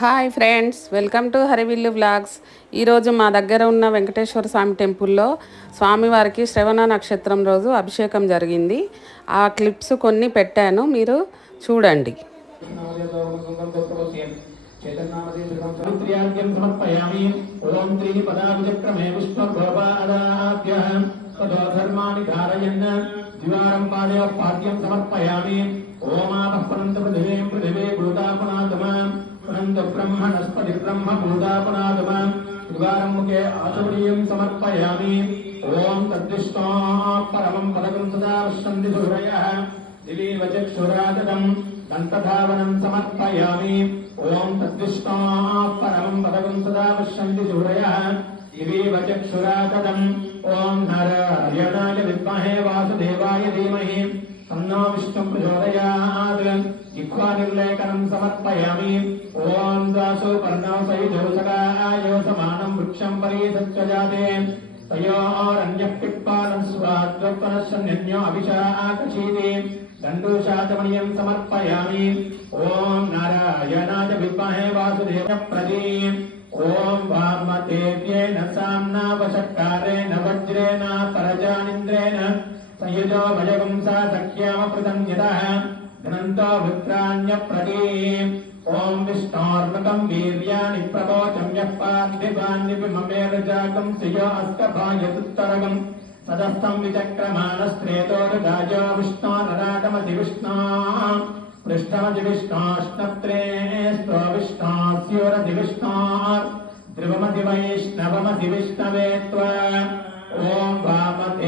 Hi friends welcome to Harivillu vlogs ఈరోజు మా దగ్గర ఉన్న వెంకటేశ్వర స్వామి టెంపుల్లో స్వామివారికి శ్రవణ నక్షత్రం రోజు అభిషేకం జరిగింది. ఆ క్లిప్స్ కొన్ని పెట్టాను మీరు చూడండి. ద్వివారం పాదయ పాద్యం సమర్పయామి. ఓమాపః పృథివే పృథివే భూతాపనాతమాం అనంత బ్రహ్మణస్పతి బ్రహ్మ భూతాపనాగమ ఉదారం ముఖే ఆచమనీయం సమర్పయామి ఓం తద్దిష్టా పరమం పదకం సదా పశ్యంతి సుహృయ దిలీవచక్షురాజకం దంతధావనం సమర్పయామి ఓం తద్దిష్టా పరమం పదకం సదా పశ్యంతి సుహృయ దిలీవచక్షురాజకం ఓం నారాయణాయ విద్మహే వాసుదేవాయ ధీమహి तन्नो विष्णुम् प्रचोदयात् जिह्वानिर्लेखनम् समर्पयामि ॐ दासो पर्णौ सहितो सखायो समानम् वृक्षम् परिसत्त्वजाते तयोरन्यः पिप्पालम् स्वाद्वपनश्चन्यो अभिषाकशीति दण्डुशातमणियम् समर्पयामि ॐ नारायणाय विद्महे वासुदेव प्रदी ॐ वामतेव्येन साम्ना वशकारेण वज्रेण परजानिन्द्रेण సయుజో భజగుంసా సఖ్యామృతం యత ఘనంతో వృత్రాణ్యప్రదే ఓం విష్ణోర్మతం వీర్యాణి ప్రవోచం యః పార్థివాన్ని విమమేరజాతం శ్రియో అస్తభాయతుత్తరగం సదస్తం విచక్రమాణశ్రేతోరుదాజో విష్ణోరరాటమతి విష్ణా పృష్ఠమతి విష్ణాష్ణత్రేస్తో విష్ణాస్యోరతి విష్ణార్ ధ్రువమతి వైష్ణవమతి విష్ణవేత్వ ఓం వామతే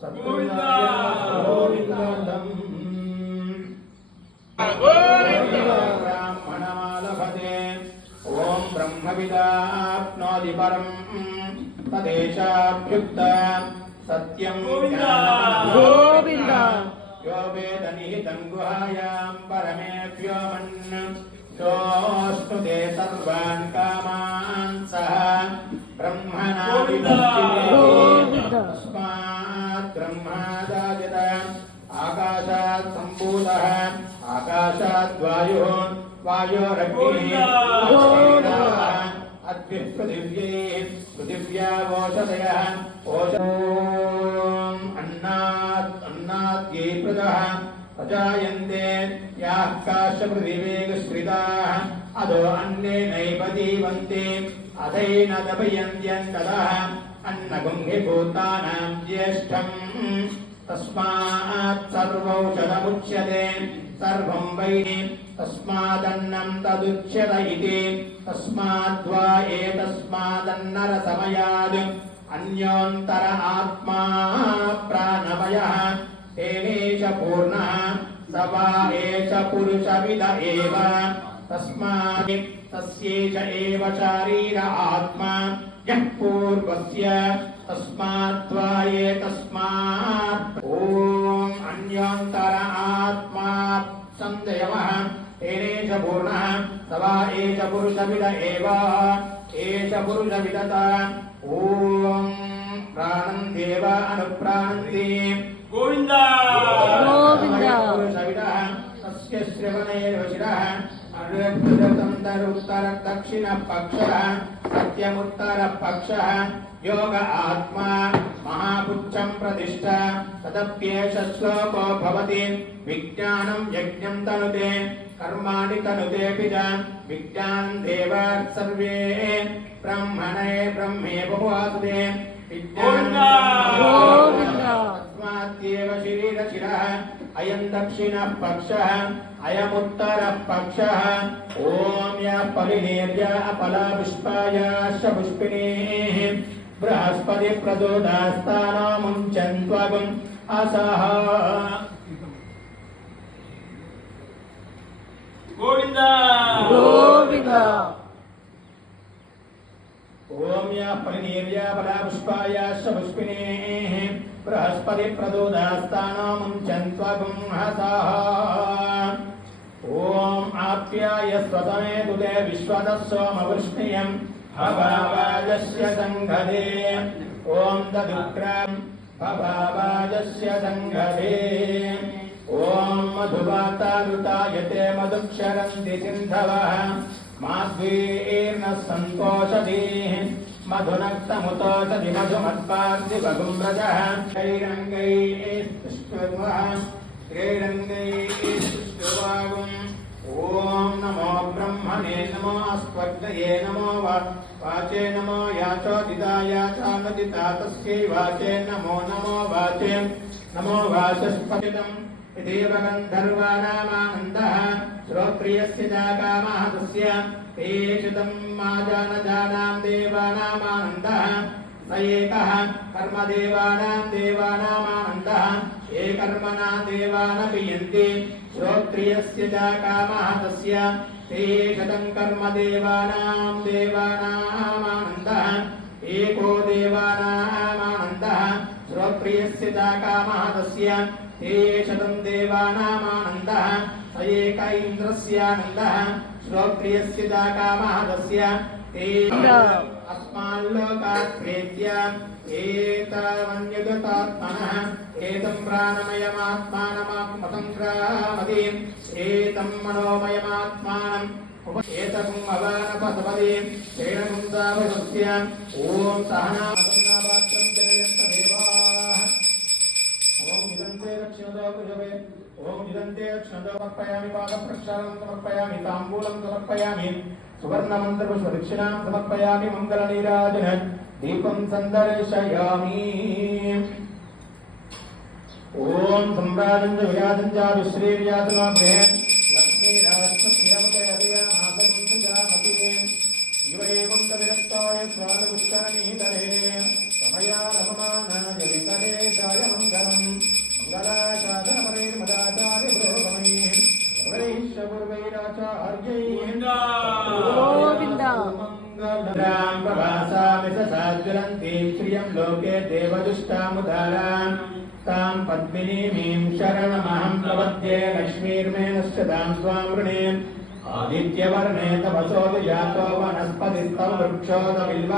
सत्गोविन्दम् ब्राह्मणमालभते ॐ ब्रह्मविदाप्नोति परम् तदेशाभ्युक्त सत्यम् गोविन्द। यो वेद निहितं गुहायां परमेभ्योमन् योऽस्तुते सर्वान् कामान् सः ब्रह्मणा वायोरग्निः अद्भिः पृथिव्यै पृथिव्या वोषधयः ओष ॐ अन्नात् अन्नाद्यै पृतः प्रजायन्ते याः काश्यपृथिवेगश्रिताः अधो अन्नेनैव जीवन्ति अथैन दपयन्त्यन्ततः अन्नगुङ्गिभूतानां ज्येष्ठम् तस्मात् सर्वौषधमुच्यते सर्वं वै तस्मादन्नं तदुच्यत इति तस्माद्वा एतस्मादन्नरसमयात् अन्योन्तर आत्मा प्राणमयः तेनेश पूर्णः स वा एष पुरुषविद एव तस्मात् तस्यैष एव शारीर आत्मा यः पूर्वस्य तस्मात्त्वा एतस्मात् ॐ సంసార ఆత్మా సందేవ ఏనేష పూర్ణ సవా ఏష పురుషవిద ఏవా ఏష పురుషవిదత ఓం ప్రాణం దేవ అనుప్రాణంది గోవింద గోవింద పురుషవిద తస్య శ్రవణే వశిర అర్ధ शिरः अरुत्तर दक्षिण पक्षः सत्यमुत्तर पक्षः योग आत्मा महापुच्छम् प्रतिष्ठा तदप्येष श्लोको भवति विज्ञानम् यज्ञम् तनुते कर्माणि तनुतेऽपि च विज्ञानम् देवात् सर्वे ब्रह्मणे ब्रह्मे बहुवासुते गोविन्द। तस्माद्येव शरीरशिरः అయం దక్షిణ పక్ష అయముత్తర పక్ష ఓం పరిణేర్య అపలాపుష్పాయాశ పుష్పిణే బృహస్పతి ప్రచోదాస్థానముం చంత్వగం అసహ గోవింద గోవింద ఓం పరిణేర్య అపలాపుష్పాయాశ పుష్పిణే బృహస్పతి ప్రదోదాస్తానాం చంత్వగుం హసః ఓం ఆప్యాయ స్వతమే తుదే విశ్వతः సోమవృష్ణియం భవావాజస్య సంఘదే ఓం తదుక్రం భవావాజస్య సంఘదే ఓం మధువాతారుతాయతే మధుక్షరంతి సింధవः మాద్వీర్న సంతోషదీ మధునక్తముతోషది మధుమత్పార్దివగుం ఓం నమో బ్రహ్మణే నమో స్పర్ధయే నమో వాచే నమో యాచోదితాయ చానుదితా తస్యై వాచే నమో నమో వాచే నమో వాచస్పతితం देवगन्धर्वानामानन्दः श्रोत्रियस्य जागामः तस्य तेषुतम् माजानजानाम् देवानामानन्दः स एकः कर्मदेवानाम् देवानामानन्दः ये कर्मणा देवानपीयन्ते श्रोत्रियस्य जाकामः तस्य ते शतम् कर्म देवानाम् देवानामानन्दः एको देवानामानन्दः श्रोत्रियस्य जाकामः तस्य ते शतं देवानामानन्दः स एक इन्द्रस्यानन्दः श्रोत्रियस्य जाकामः तस्य ते अस्माल्लोकात् प्रेत्य एतावन्यगतात्मनः एतं प्राणमयमात्मानमात्मतं ग्रामति एतं मनोमयमात्मानम् एतकुम् अवानपसपदे श्रेणमुन्दावसस्य ॐ सहनामसन्नापात्रं దక్షిణదో ఓం నిదంతే దక్షిణదో సమర్పయామి పాదప్రక్షాళనం సమర్పయామి తాంబూలం సమర్పయామి సువర్ణమంత్రపుష్ప దక్షిణాం సమర్పయామి మంగళ నీరాజన దీపం సందర్శయామి. ఓం సమ్రాజం చ చారు శ్రీ విశ్రీర్యాతనాభ్రే లక్ష్మీ రాష్ట్రప్రియమతే సమయా రమమానాయ వికటేశాయ మంగళం. మంగళాశాసనపరైర్మదాచార్య లోకే దేవదుష్టాముదారాం తాం పద్మినీమీం శరణమహం ప్రపద్యే లక్ష్మీర్మే స్వాం ఆదిత్యవర్ణే తపసో జాతో వనస్పతిస్తవ వృక్షోద బిల్వ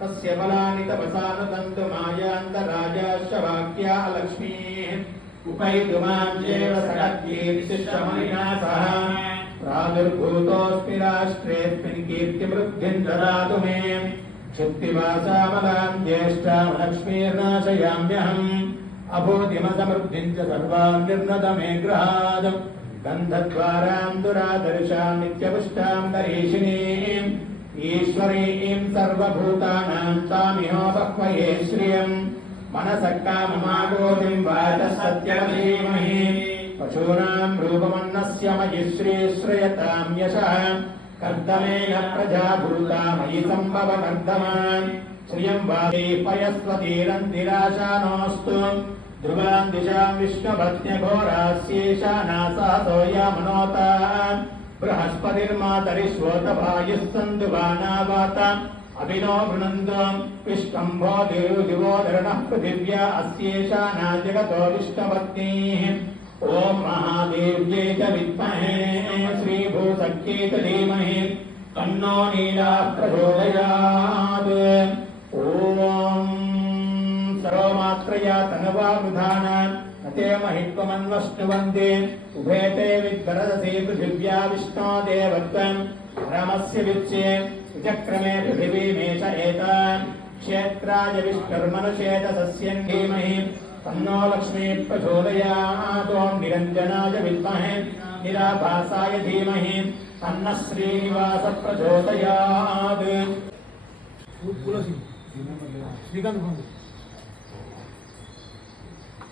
तस्य बलानि तपसानतन्तु मायान्तराजाश्चवाक्या लक्ष्मीः उपैतुमां चेव सकद्येशिष्टमनिना सह प्रादुर्भूतोऽस्मि राष्ट्रेऽस्मिन् कीर्तिवृद्धिं ददातु मे क्षुत्तिवासामलां ज्येष्ठां लक्ष्मीर्नाशयाम्यहम् अभूतिमसमृद्धिं च सर्वां निर्नद मे गृहात् गन्धद्वारां दुरादर्शां नित्यपुष्टां करीषिणीम् ईश्वरीम् सर्वभूतानाम् तामिहोपक्वये श्रियम् मनसः काममागोतिम् वाचः सत्यमधीमहि पशूनाम् रूपमन्नस्य मयि श्रीश्रयताम् यशः कर्दमेन प्रजा भूता मयि सम्भव कर्दमान् श्रियम् वादे पयस्वतीरन्तिराशानोऽस्तु ध्रुवान् दिशाम् विष्णुभक्त्यघोरास्येषानासहतो यामनोता बृहस्पतिर्मातरिश्वोतभायुः सन्दुवानावात अभिनो वृणन्तो विष्टम्भो दिवोदरणः पृथिव्या अस्येषाना जगतो विष्णुपत्नीः ॐ महादेव्यै च विद्महे श्रीभूसख्यै च धीमहि तन्नो नीला प्रचोदयात् ॐ सर्वमात्रया तनवा वृधान न ते महित्वमन्वष्टुवन्ते उभे ते विद्वरदसि पृथिव्या विष्णो देवत्वम् रमस्य विच्ये विचक्रमे पृथिवीमेष एता क्षेत्राय विष्णुर्मनुषेतसस्यम् धीमहि तन्नो लक्ष्मी प्रचोदयात् ॐ निरञ्जनाय विद्महे निराभासाय धीमहि तन्नः श्रीनिवास प्रचोदयात्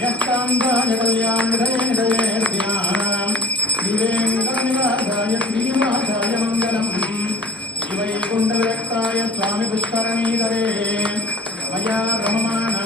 യസ്താംബാജകല്യാണ ഹൃദയ ഹൃദയ ഹൃദയാ ദിവേ शिवैकुण्डव्यक्ताय स्वामिपुष्करणीधरे मया रममाणा